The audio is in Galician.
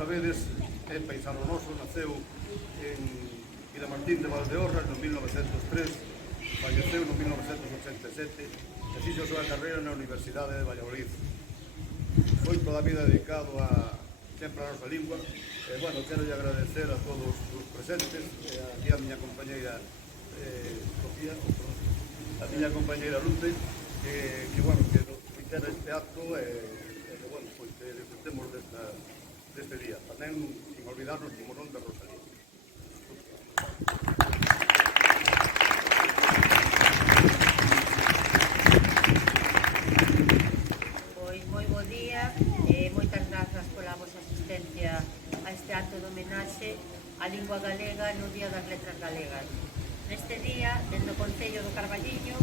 sabedes, é paisano noso, naceu en Vilamartín de Valdeorras no 1903, falleceu no 1987 e fixo a súa carreira na Universidade de Valladolid. Foi toda a vida dedicado sempre a nosa lingua e, bueno, quero agradecer a todos os presentes, aquí a miña compañeira Sofía, a miña compañeira Luce, que bueno, que nos fixera este acto e que, bueno, pois que disfrutemos deste día. Tamén, sin olvidarnos, como non, de Rosalía. Pois moi bo día e moitas grazas pola vosa asistencia a este acto de homenaxe á lingua galega no Día das Letras Galegas. Neste día, dende o Concello do Carballiño,